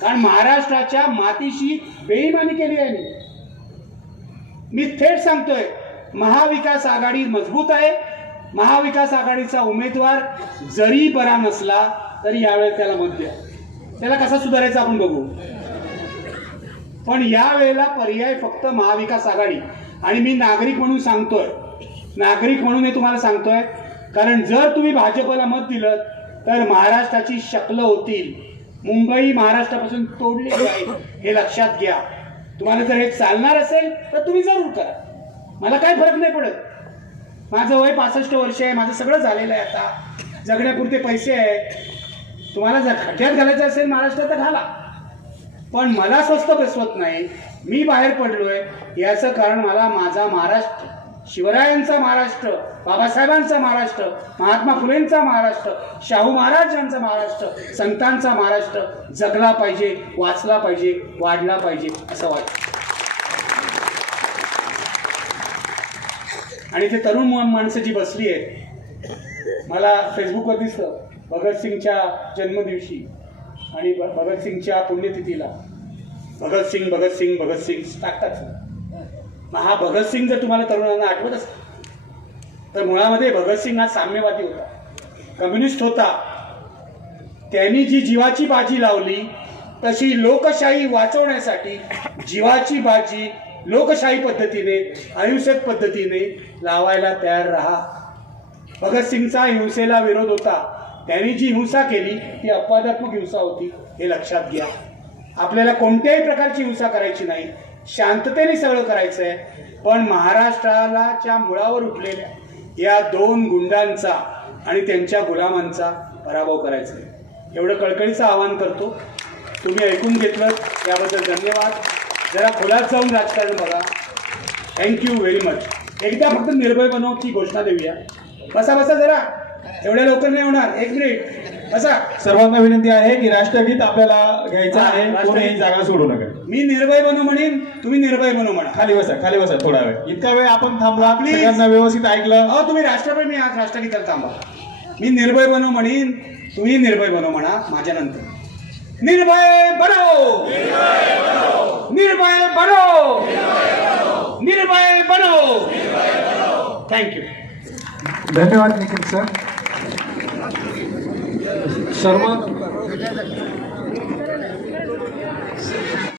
कारण महाराष्ट्राच्या मातीशी बेईमानी केली आहे. मी थेट सांगतोय, महाविकास आघाडी मजबूत आहे. महाविकास आघाडीचा उमेदवार जरी बरा नसला तरी यावेळेला त्याला मत द्या. त्याला कसा सुधारायचा आपण बघू. पण यावेळेला पर्याय फक्त महाविकास आघाडी. आणि मी नागरिक म्हणून सांगतोय, नागरिक म्हणून हे तुम्हाला सांगतोय, कारण जर तुम्ही भाजपला मत दिलं तर महाराष्ट्राची शक्ल होतील. मुंबई महाराष्ट्रापासून तोडली जाईल, हे लक्षात घ्या. तुम्हाला जर हे चालणार असेल तर तुम्ही जरूर करा. मला काय फरक नाही पडत. माझं वय 65 वर्ष आहे. माझं सगळं झालेलं आहे. आता जगण्यापुरते पैसे आहेत. तुम्हाला जर खड्ड्यात घालायचं असेल महाराष्ट्रात तर घाला, पण मला स्वस्त बसवत नाही. मी बाहेर पडलोय याचं कारण मला माझा महाराष्ट्र, शिवरायांचा महाराष्ट्र, बाबासाहेबांचा महाराष्ट्र, महात्मा फुलेंचा महाराष्ट्र, शाहू महाराजांचा महाराष्ट्र, संतांचा महाराष्ट्र जगला पाहिजे, वाचला पाहिजे, वाढला पाहिजे असं वाटतं. आणि ते तरुण माणसं जी बसली आहेत, मला फेसबुकवर दिसतं भगतसिंगच्या जन्मदिवशी आणि भगतसिंगच्या पुण्यतिथीला भगतसिंग भगतसिंग भगतसिंग टाकतात. हा भगतसिंग जर तुम्हाला तरुणांना आठवत असेल तर मुळामध्ये भगतसिंग हा साम्यवादी होता, कम्युनिस्ट होता. त्यांनी जी जीवाची बाजी लावली तशी लोकशाही वाचवण्यासाठी जीवाची बाजी लोकशाही पद्धतीने, अहिंसक पद्धतीने लावायला तयार राहा. भगतसिंगचा हिंसेला विरोध होता. त्यांनी जी हिंसा केली ती अपवादात्मक हिंसा होती, हे लक्षात घ्या. आपल्याला कोणत्याही प्रकारची हिंसा करायची नाही, शांततेने सगळं करायचं आहे. पण महाराष्ट्राच्या मुळावर उठलेल्या या 2 गुंडांचा आणि त्यांच्या गुलामांचा पराभव करायचा आहे. एवढं कळकळीचं आवाहन करतो. तुम्ही ऐकून घेतलं याबद्दल धन्यवाद. जरा खोलात जाऊन राजकारण बघा. Thank you very much. एकदा फक्त निर्भय बनवची घोषणा देऊया. बसा बसा जरा, एवढ्या लवकर नाही होणार. 1 मिनिट बसा. सर्वांना विनंती आहे की राष्ट्रगीत आपल्याला घ्यायचं आहे. कोणी जागा सोडू नका. मी निर्भय बनू म्हणेन, तुम्ही निर्भय बनू म्हणा. खाली बसा थोडा वेळ. इतका वेळ आपण थांबला, सगळ्यांना व्यवस्थित ऐकलं. तुम्ही राष्ट्रप्रेमी आहात, राष्ट्रगीताला थांबा. मी निर्भय बनू म्हणेन, तुम्ही निर्भय बनू म्हणा माझ्या नंतर. निर्भय बनो, निर्भय बनो, निर्भय बनो. थँक्यू. धन्यवाद निखिल सर. सर्व